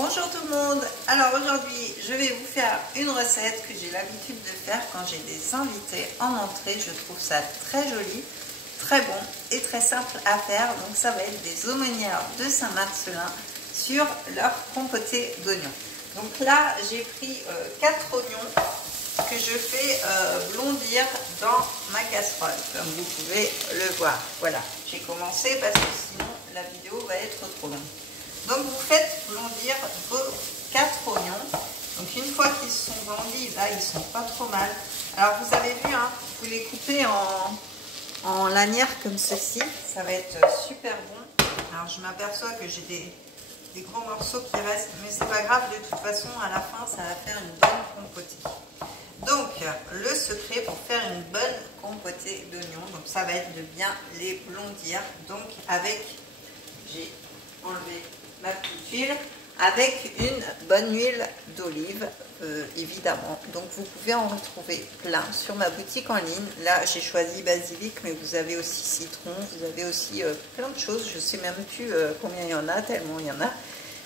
Bonjour tout le monde. Alors aujourd'hui je vais vous faire une recette que j'ai l'habitude de faire quand j'ai des invités en entrée. Je trouve ça très joli, très bon et très simple à faire. Donc ça va être des aumônières de Saint-Marcelin sur leur compoté d'oignons. Donc là j'ai pris 4 oignons que je fais blondir dans ma casserole, comme vous pouvez le voir. Voilà, j'ai commencé parce que sinon la vidéo va être trop longue. Donc vous faites blondir vos 4 oignons. Donc une fois qu'ils sont blondis, là ils sont pas trop mal. Alors vous avez vu, hein, vous les coupez en lanières comme ceci, ça va être super bon. Alors je m'aperçois que j'ai des gros morceaux qui restent, mais c'est pas grave, de toute façon à la fin ça va faire une bonne compotée. Donc le secret pour faire une bonne compotée d'oignons, donc ça va être de bien les blondir. Donc avec, j'ai enlevé ma petite huile, avec une bonne huile d'olive évidemment. Donc vous pouvez en retrouver plein sur ma boutique en ligne. Là j'ai choisi basilic, mais vous avez aussi citron, vous avez aussi plein de choses. Je sais même plus combien il y en a, tellement il y en a.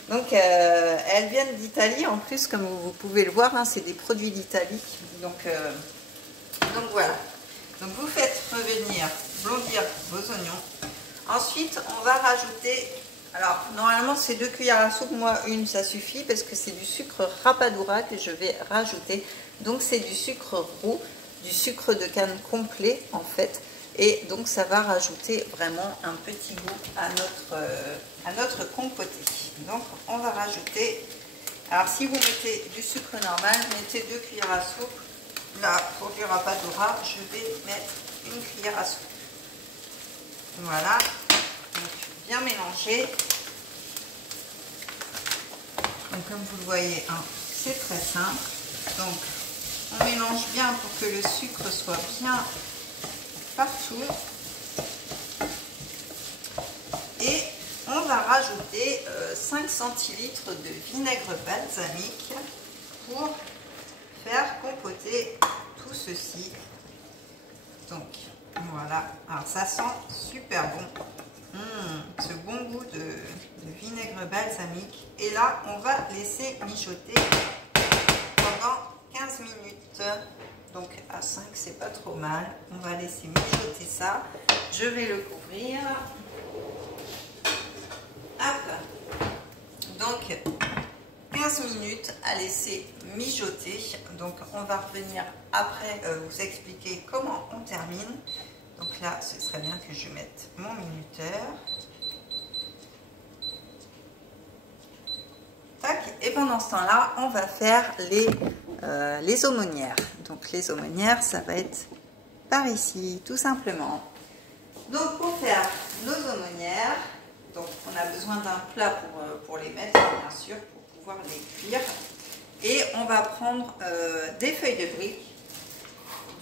Donc elles viennent d'Italie en plus, comme vous pouvez le voir, hein, c'est des produits d'Italie. Donc voilà. Donc vous faites revenir, blondir vos oignons. Ensuite on va rajouter, alors normalement c'est 2 cuillères à soupe, moi une ça suffit parce que c'est du sucre rapadura que je vais rajouter. Donc c'est du sucre roux, du sucre de canne complet en fait. Et donc ça va rajouter vraiment un petit goût à notre compoté. Donc on va rajouter, alors si vous mettez du sucre normal, mettez 2 cuillères à soupe. Là pour du rapadura, je vais mettre 1 cuillère à soupe. Voilà, donc bien mélanger. Donc comme vous le voyez, hein, c'est très simple. Donc on mélange bien pour que le sucre soit bien partout. Et on va rajouter 5 centilitres de vinaigre balsamique pour faire compoter tout ceci. Donc voilà, alors ça sent super bon. Ce bon goût de vinaigre balsamique. Et là on va laisser mijoter pendant 15 minutes. Donc à 5 c'est pas trop mal. On va laisser mijoter ça. Je vais le couvrir. Hop. Donc 15 minutes à laisser mijoter. Donc on va revenir après vous expliquer comment on termine. Donc là ce serait bien que je mette mon minuteur. Tac. Et pendant ce temps là on va faire les aumônières. Donc les aumônières ça va être par ici tout simplement. Donc pour faire nos aumônières, donc on a besoin d'un plat pour les mettre bien sûr, pour pouvoir les cuire. Et on va prendre des feuilles de briques,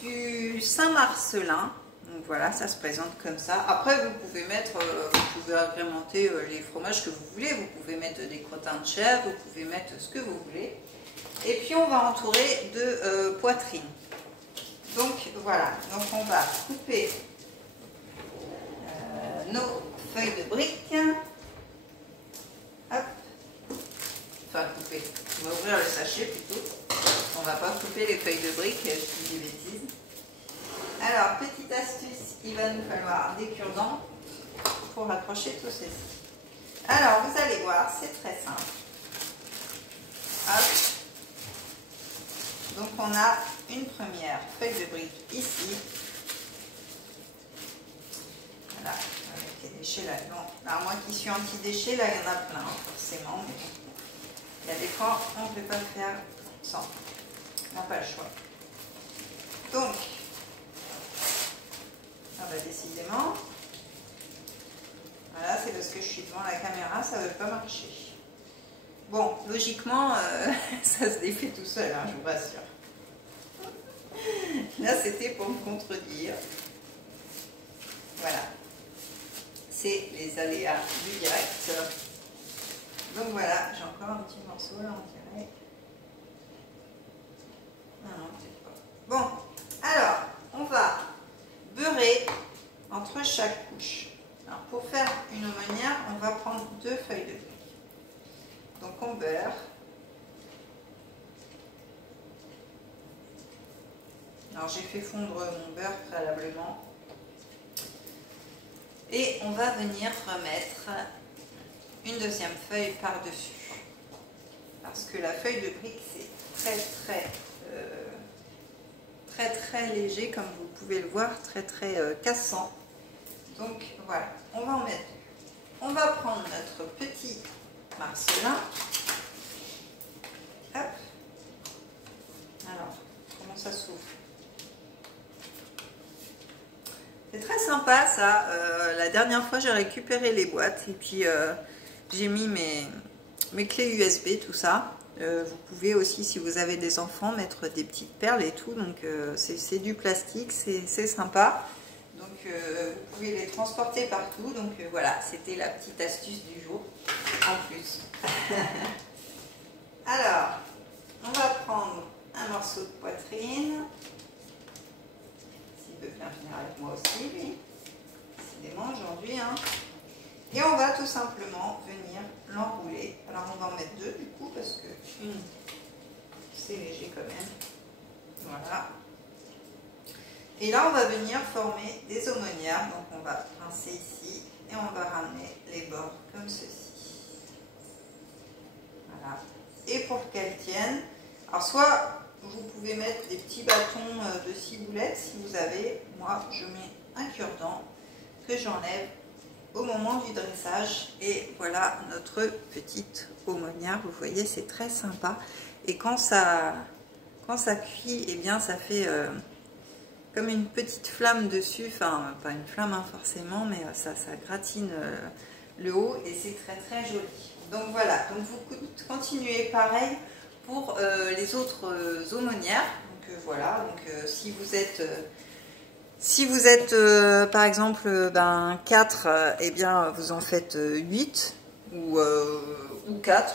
du Saint-Marcelin. Donc voilà, ça se présente comme ça. Après vous pouvez mettre, vous pouvez agrémenter les fromages que vous voulez. Vous pouvez mettre des crottins de chèvre, vous pouvez mettre ce que vous voulez. Et puis on va entourer de poitrine. Donc voilà, donc on va couper nos feuilles de briques. Hop. Enfin couper, on va ouvrir le sachet plutôt. On va pas couper les feuilles de briques, je dis des bêtises. Alors petite astuce, il va nous falloir des cure-dents pour accrocher tout ceci. Alors vous allez voir, c'est très simple. Hop. Donc on a une première feuille de brique ici. Voilà, avec les déchets là-dedans. Alors moi qui suis anti-déchets, là il y en a plein forcément, mais il y a des fois on ne peut pas le faire sans. On n'a pas le choix. Donc, décidément, voilà, c'est parce que je suis devant la caméra, ça ne veut pas marcher. Bon, logiquement, ça se défait tout seul, hein, je vous rassure. Là, c'était pour me contredire. Voilà. C'est les aléas du direct. Donc voilà, j'ai encore un petit morceau là, on dirait. Non, peut-être pas. Bon, alors, on va beurrer entre chaque couche. Alors, pour faire une aumônière, on va prendre 2 feuilles de briques. Donc on beurre. Alors j'ai fait fondre mon beurre préalablement. Et on va venir remettre une deuxième feuille par-dessus. Parce que la feuille de brique, c'est très léger, comme vous pouvez le voir, très cassant. Donc voilà, on va en mettre. On va prendre notre petit marcelin. Hop. Alors, comment ça s'ouvre? C'est très sympa ça. La dernière fois, j'ai récupéré les boîtes et puis j'ai mis mes clés USB, tout ça. Vous pouvez aussi, si vous avez des enfants, mettre des petites perles et tout. Donc c'est du plastique, c'est sympa. Donc vous pouvez les transporter partout. Donc voilà, c'était la petite astuce du jour en plus. Alors, on va prendre un morceau de poitrine. S'il veut bien venir avec moi aussi, lui. Décidément aujourd'hui, hein. Et on va tout simplement venir l'enrouler. Alors on va en mettre deux du coup parce que c'est léger quand même. Voilà. Et là on va venir former des aumônières. Donc on va pincer ici et on va ramener les bords comme ceci. Voilà. Et pour qu'elles tiennent, alors soit vous pouvez mettre des petits bâtons de ciboulette si vous avez. Moi je mets un cure-dent que j'enlève au moment du dressage. Et voilà notre petite aumônière. Vous voyez, c'est très sympa. Et quand ça cuit, et bien ça fait comme une petite flamme dessus. Enfin, pas une flamme hein, forcément, mais ça gratine le haut et c'est très joli. Donc voilà, donc vous continuez pareil pour les autres aumônières. Donc voilà, donc si vous êtes par exemple 4, eh bien vous en faites 8 ou 4,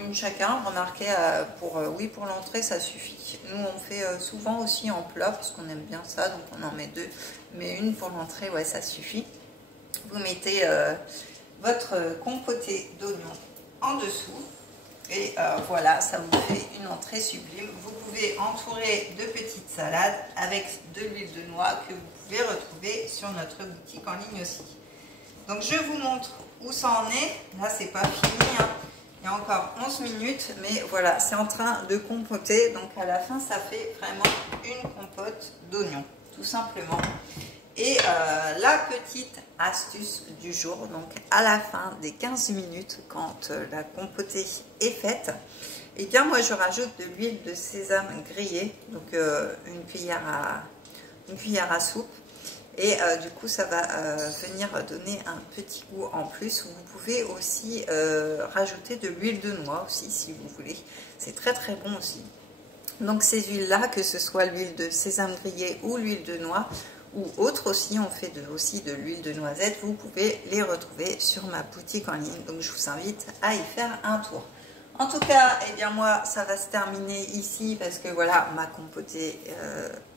une chacun. Remarquez, pour l'entrée ça suffit. Nous on fait souvent aussi en plat parce qu'on aime bien ça, donc on en met 2. Mais une pour l'entrée, ouais, ça suffit. Vous mettez votre compoté d'oignons en dessous. Et voilà, ça vous fait une entrée sublime. Vous pouvez entourer de petites salades avec de l'huile de noix que vous pouvez retrouver sur notre boutique en ligne aussi. Donc je vous montre où ça en est. Là, c'est pas fini, hein. Il y a encore 11 minutes, mais voilà, c'est en train de compoter. Donc à la fin, ça fait vraiment une compote d'oignons, tout simplement. Et la petite astuce du jour, donc à la fin des 15 minutes, quand la compotée est faite, et bien moi je rajoute de l'huile de sésame grillée, donc une cuillère à soupe. Et du coup ça va venir donner un petit goût en plus. Vous pouvez aussi rajouter de l'huile de noix aussi si vous voulez. C'est très bon aussi. Donc ces huiles là, que ce soit l'huile de sésame grillée ou l'huile de noix, ou autre aussi, on fait aussi de l'huile de noisette, vous pouvez les retrouver sur ma boutique en ligne. Donc je vous invite à y faire un tour. En tout cas, eh bien moi ça va se terminer ici parce que voilà, ma compotée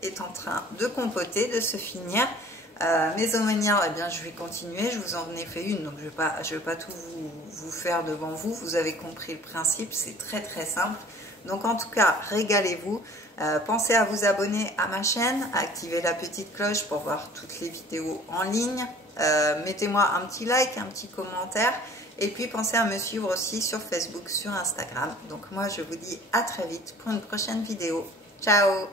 est en train de compoter, de se finir. Mes aumônières, eh bien je vais continuer, je vous en ai fait une, donc je vais pas tout vous faire devant vous. Vous avez compris le principe, c'est très simple. Donc en tout cas, régalez-vous. Pensez à vous abonner à ma chaîne, à activer la petite cloche pour voir toutes les vidéos en ligne. Mettez-moi un petit like, un petit commentaire. Et puis pensez à me suivre aussi sur Facebook, sur Instagram. Donc moi je vous dis à très vite pour une prochaine vidéo. Ciao!